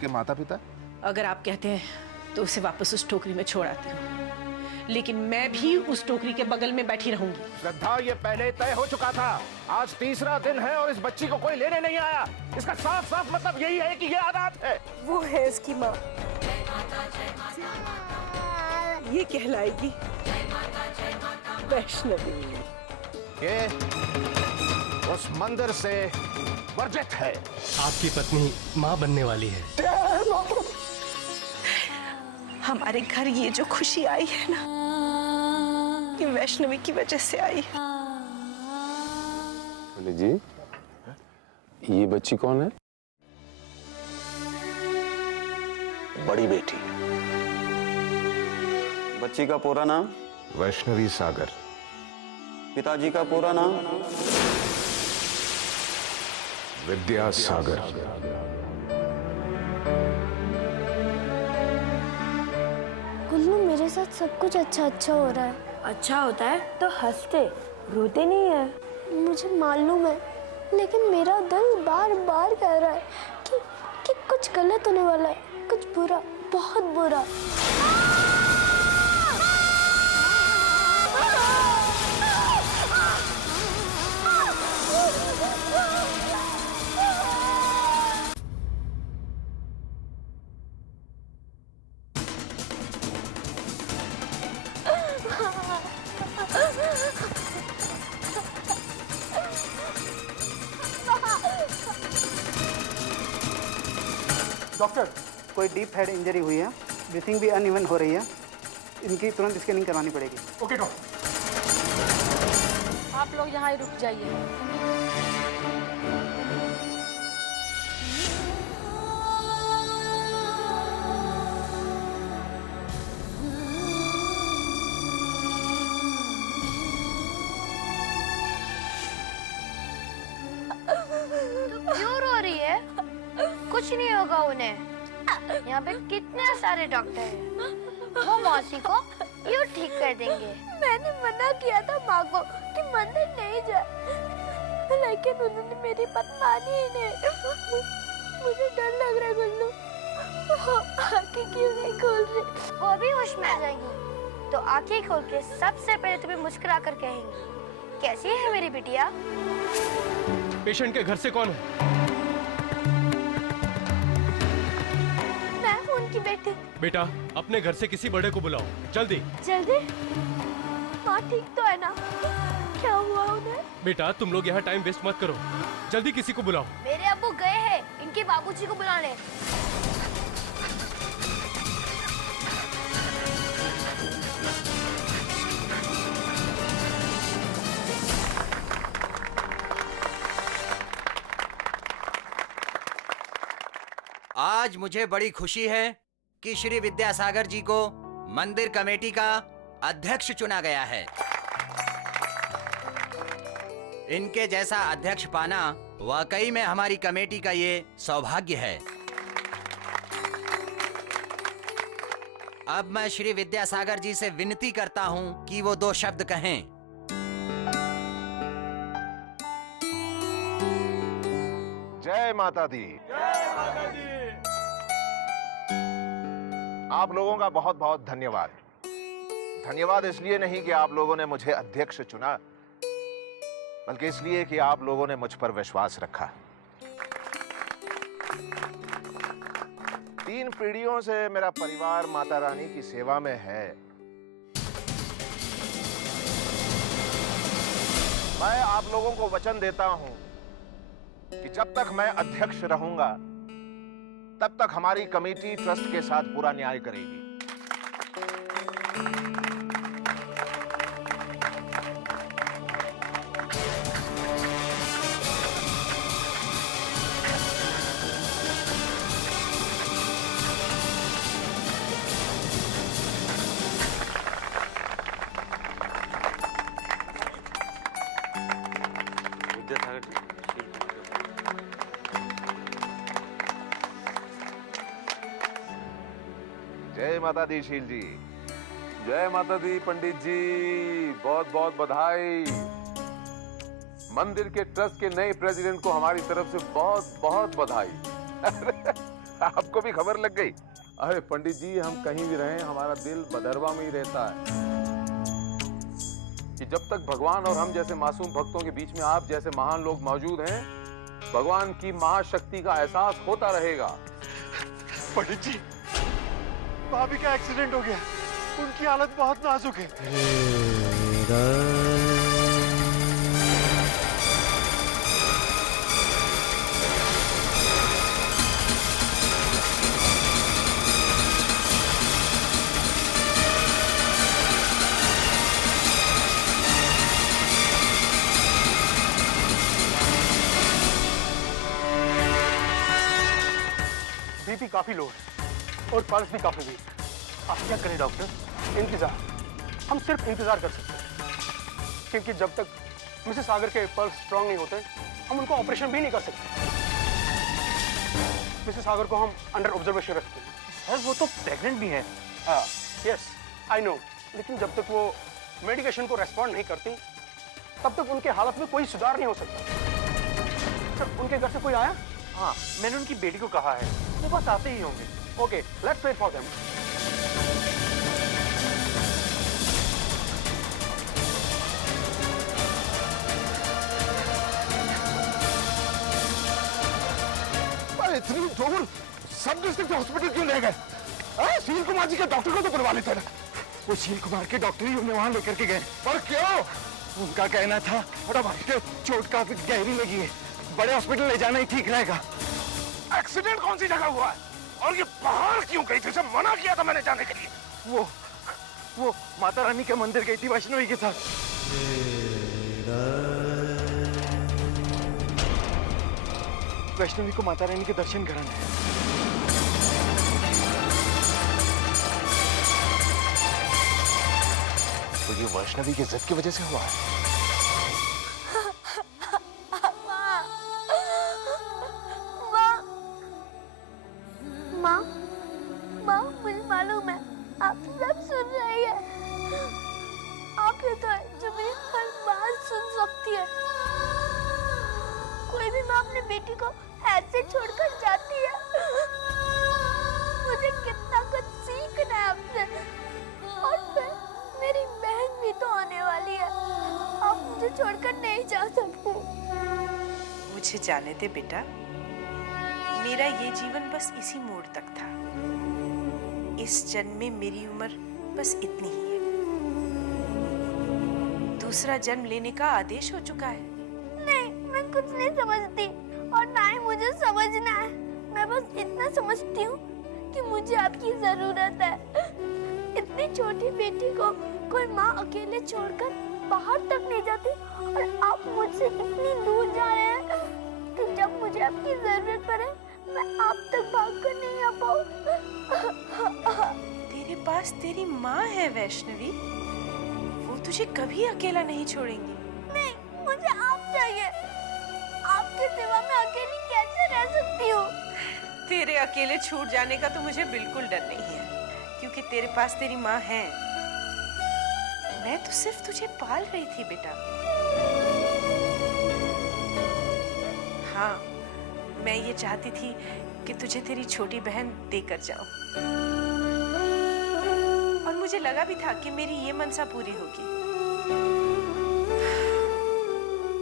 इसके माता पिता? अगर आप कहते हैं तो उसे वापस उस टोकरी में छोड़ आती हूँ, लेकिन मैं भी उस टोकरी के बगल में बैठी रहूंगी। श्रद्धा, ये पहले तय हो चुका था। आज तीसरा दिन है और इस बच्ची को कोई लेने नहीं आया। इसका साफ साफ मतलब यही है कि ये अनाथ है। वो है इसकी माँ, ये कहलाएगी वैष्णवी। ये उस मंदिर से वर्जित है। आपकी पत्नी माँ बनने वाली है। हमारे घर ये जो खुशी आई है ना, ये वैष्णवी की वजह से आई है। बोले जी, ये बच्ची कौन है? बड़ी बेटी। बच्ची का पूरा नाम? वैष्णवी सागर। पिताजी का पूरा नाम? विद्यासागर। गुल्लू, मेरे साथ सब कुछ अच्छा हो रहा है। अच्छा होता है तो हंसते, रोते नहीं है। मुझे मालूम है, लेकिन मेरा दिल बार बार कह रहा है कि कुछ गलत होने वाला है, कुछ बुरा, बहुत बुरा। डॉक्टर, कोई डीप हेड इंजरी हुई है, ब्रीथिंग भी अनइवन हो रही है, इनकी तुरंत स्कैनिंग करवानी पड़ेगी। Okay doctor. आप लोग यहाँ ही रुक जाइए। क्यों रो रही है? कुछ नहीं होगा उन्हें। यहाँ पे कितने सारे डॉक्टर हैं, वो मौसी को यूँ ठीक कर देंगे। मैंने मना किया था माँ को कि मंदिर नहीं जाए, लेकिन उन्होंने मेरी बात मानी ही नहीं। मुझे डर लग रहा है गुल्लू, आंखें क्यों नहीं खोल रही? वो भी होश में आ जाएंगी तो आंखें खोल के सबसे पहले तुम्हें मुस्कुरा कर कहेंगी, कैसी है मेरी बिटिया? पेशेंट के घर से कौन है? मैं हूँ उनकी बेटी। बेटा, अपने घर से किसी बड़े को बुलाओ, जल्दी। जल्दी? माँ ठीक तो है ना? क्या हुआ उन्हें? बेटा, तुम लोग यहाँ टाइम वेस्ट मत करो, जल्दी किसी को बुलाओ। मेरे अब्बू गए हैं इनके बाबूजी को बुलाने। आज मुझे बड़ी खुशी है कि श्री विद्यासागर जी को मंदिर कमेटी का अध्यक्ष चुना गया है। इनके जैसा अध्यक्ष पाना वाकई में हमारी कमेटी का ये सौभाग्य है। अब मैं श्री विद्यासागर जी से विनती करता हूं कि वो 2 शब्द कहें। जय माता दी। आप लोगों का बहुत बहुत धन्यवाद। धन्यवाद इसलिए नहीं कि आप लोगों ने मुझे अध्यक्ष चुना, बल्कि इसलिए कि आप लोगों ने मुझ पर विश्वास रखा। 3 पीढ़ियों से मेरा परिवार माता रानी की सेवा में है। मैं आप लोगों को वचन देता हूं कि जब तक मैं अध्यक्ष रहूंगा, तब तक हमारी कमेटी ट्रस्ट के साथ पूरा न्याय करेगी। जय माता दी शील जी। जय माता दी पंडित जी, बहुत बहुत बधाई। मंदिर के ट्रस्ट के नए प्रेसिडेंट को हमारी तरफ से बहुत बहुत बधाई। आपको भी खबर लग गई? अरे पंडित जी, हम कहीं भी रहें हमारा दिल भदरवा में ही रहता है कि जब तक भगवान और हम जैसे मासूम भक्तों के बीच में आप जैसे महान लोग मौजूद हैं, भगवान की महाशक्ति का एहसास होता रहेगा। पंडित जी, भाभी का एक्सीडेंट हो गया, उनकी हालत बहुत नाजुक है। बीपी काफी लो है और पल्स भी काफी वीक। आप क्या करें डॉक्टर? इंतजार। हम सिर्फ इंतजार कर सकते हैं, क्योंकि जब तक मिसेस सागर के पल्स स्ट्रांग नहीं होते हम उनको ऑपरेशन भी नहीं कर सकते। मिसेस सागर को हम अंडर ऑब्जर्वेशन रखते हैं। सर वो तो प्रेग्नेंट भी है। यस आई नो, लेकिन जब तक वो मेडिकेशन को रेस्पॉन्ड नहीं करती तब तक उनके हालत में कोई सुधार नहीं हो सकता। सर उनके घर से कोई आया? हाँ, मैंने उनकी बेटी को कहा है, वो बस आते ही होंगे। Okay, let's wait for them. इतनी दूर सब डिस्ट्रिक्ट हॉस्पिटल क्यों ले गए? शील कुमार जी के डॉक्टर को तो बुलवा लेते ना। वो शील कुमार के डॉक्टर ही उन्हें वहां लेकर के गए। पर क्यों? उनका कहना था बड़ा भाई के चोट काफी गहरी लगी है, बड़े हॉस्पिटल ले जाना ही ठीक रहेगा। एक्सीडेंट कौन सी जगह हुआ है और ये बाहर क्यों गई थी? मना किया था मैंने जाने के लिए। वो माता रानी के मंदिर गई थी वैष्णवी के साथ। वैष्णवी को माता रानी के दर्शन कराने हैं। तो ये वैष्णवी की जिद की वजह से हुआ है। माँ, मुझे मालूम है आप सब सुन रही है। आप ही तो है जो मेरी हर बात सुन सकती है। कोई भी माँ अपनी बेटी को ऐसे छोड़कर जाती है। मुझे कितना कुछ सीखना है आपसे। और फिर मेरी बहन भी तो आने वाली है। आप मुझे छोड़कर नहीं जा सकती। मुझे जाने दे बेटा, मेरा ये जीवन बस इसी मोड़ तक था। इस जन्म में मेरी उम्र बस इतनी ही है। दूसरा जन्म लेने का आदेश हो चुका है। नहीं, मैं कुछ नहीं समझती और ना ही मुझे समझना है। मैं बस इतना समझती हूँ कि मुझे आपकी जरूरत है। इतनी छोटी बेटी को कोई माँ अकेले छोड़कर बाहर तक नहीं जाती और आप मुझसे इतनी दूर जा रहे हैं कि जब मुझे आपकी जरूरत पड़े मैं आप तक भागकर नहीं आ पाऊँ। तेरे पास तेरी माँ है वैष्णवी, वो तुझे कभी अकेला नहीं छोड़ेंगी। नहीं, मुझे आप चाहिए। आपके सिवा मैं अकेली कैसे रह सकती हूँ? तेरे अकेले छूट जाने का तो मुझे बिल्कुल डर नहीं है, क्योंकि तेरे पास तेरी माँ है। मैं तो सिर्फ तुझे पाल रही थी बेटा। हाँ, मैं ये चाहती थी कि तुझे तेरी छोटी बहन देकर जाऊं, और मुझे लगा भी था कि मेरी ये मनसा पूरी होगी,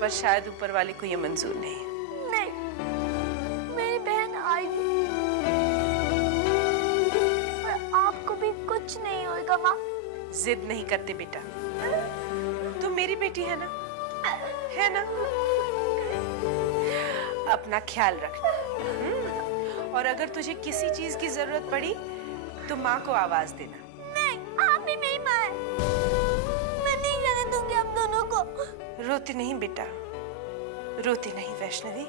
पर शायद ऊपर वाले को ये मंजूर नहीं। नहीं, मेरी बहन आएगी और आपको भी कुछ नहीं होगा माँ। जिद नहीं करते बेटा, तुम मेरी बेटी है ना, है ना? अपना ख्याल रखना। और अगर तुझे किसी चीज की जरूरत पड़ी तो माँ को आवाज देना। नहीं, आप ही मेरी माँ है। मैं नहीं जाने दूंगी आप दोनों को। रोती नहीं बेटा, रोती नहीं वैष्णवी।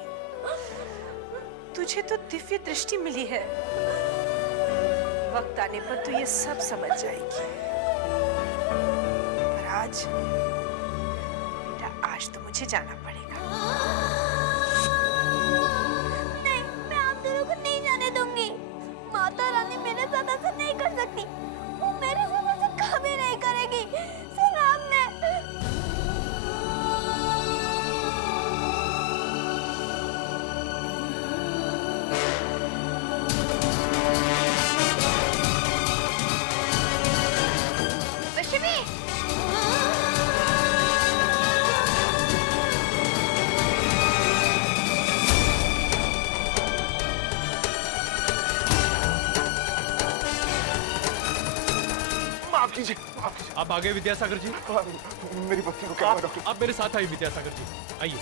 तुझे तो दिव्य दृष्टि मिली है। वक्त आने पर तू ये सब समझ जाएगी। पर आज बेटा, आज तो मुझे जाना पड़ेगा। नहीं, मैं आप दोनों को नहीं जाने दूंगी। माता रानी मेरे साथ ऐसा नहीं कर सकती। वो मेरे साथ ऐसा कभी नहीं करेगी। सुना आपने? कीजिए माफ कीजिए। आप आगे विद्यासागर जी। मेरी बच्ची को क्या हुआ डॉक्टर? आप मेरे साथ आइए विद्यासागर जी, आइए।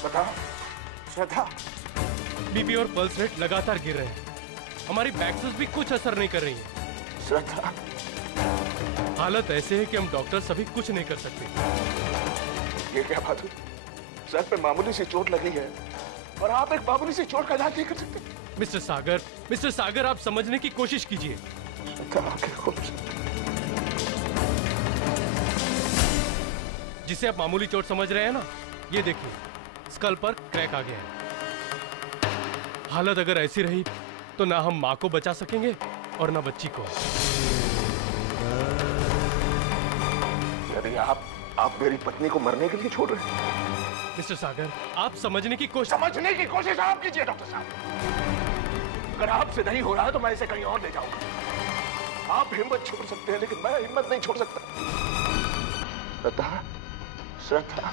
श्रद्धा, श्रद्धा। बीपी और पल्स रेट लगातार गिर रहे हैं। हमारी वैक्सीन भी कुछ असर नहीं कर रही है। श्रद्धा, हालत ऐसे है कि हम डॉक्टर अभी कुछ नहीं कर सकते। ये क्या बात हुई? सर पे मामूली सी चोट लगी है और आप एक मामूली सी चोट का इलाज नहीं कर सकते? मिस्टर सागर, आप समझने की कोशिश कीजिए। जिसे आप मामूली चोट समझ रहे हैं ना, ये देखिए, स्कल पर क्रैक आ गया है। हालत अगर ऐसी रही तो ना हम माँ को बचा सकेंगे और ना बच्ची को। अरे आप मेरी पत्नी को मरने के लिए छोड़ रहे हैं? मिस्टर सागर, आप समझने की कोशिश आप कीजिए डॉक्टर साहब। अगर आपसे नहीं हो रहा है तो मैं इसे कहीं और ले जाऊंगा। आप हिम्मत छोड़ सकते हैं लेकिन मैं हिम्मत नहीं छोड़ सकता। श्रद्धा, श्रद्धा।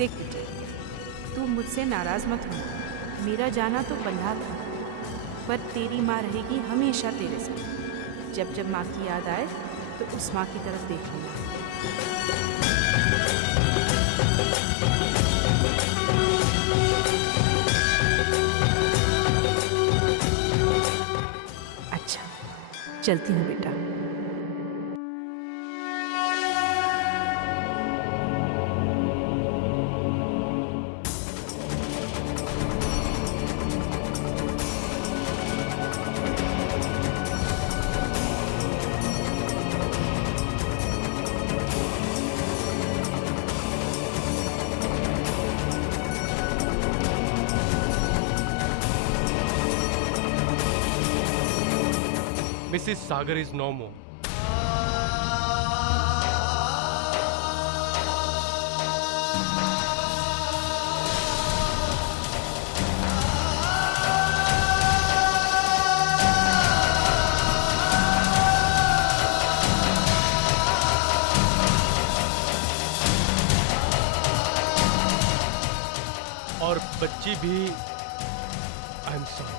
देख बेटे, तू मुझसे नाराज मत हो। मेरा जाना तो बंधा था, पर तेरी माँ रहेगी हमेशा तेरे साथ। जब जब माँ की याद आए तो उस माँ की तरफ देख लेना। अच्छा, चलती हूँ बेटा। Mrs. Sagar is no more. और बच्ची भी। I am sorry.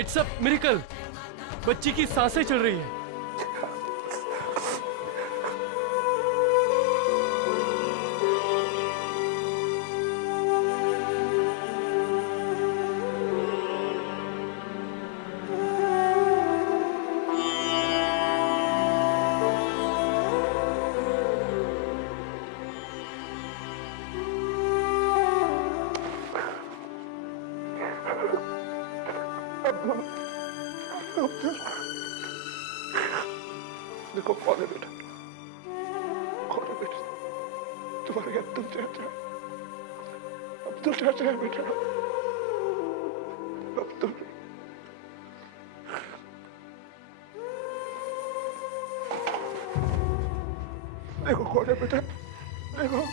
It's a miracle. बच्ची की सांसें चल रही है। देखो कौन है बेटा, कौन है बेटा? तुम्हारे अब्दुल चाचा, अब्दुल चाचा है बेटा, अब्दुल। देखो कौन है बेटा, देखो।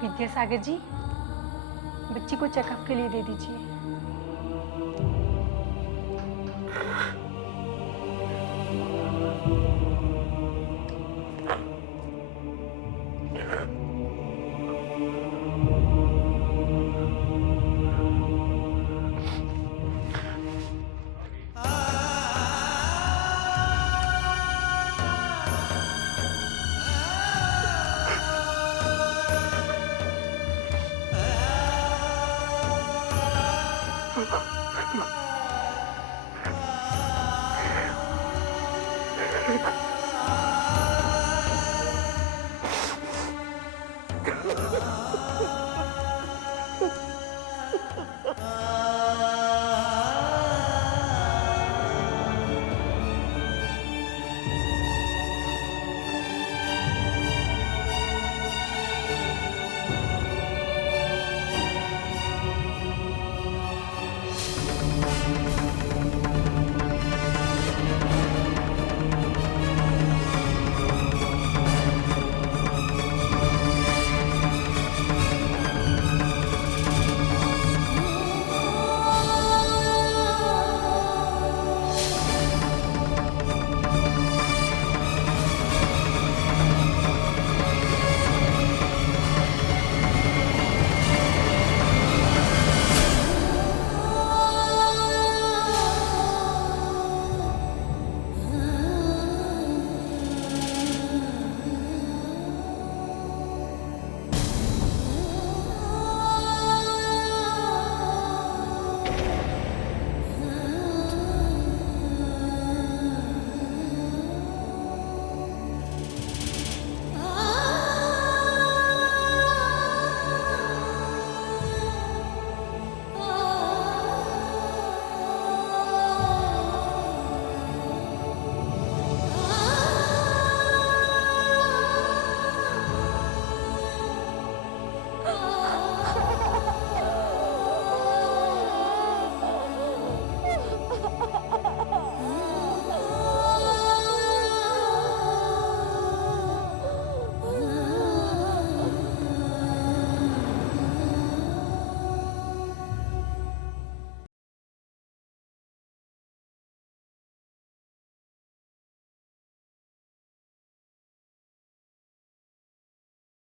विद्यासागर जी, बच्ची को चेकअप के लिए दे दीजिए। Ha ha ha.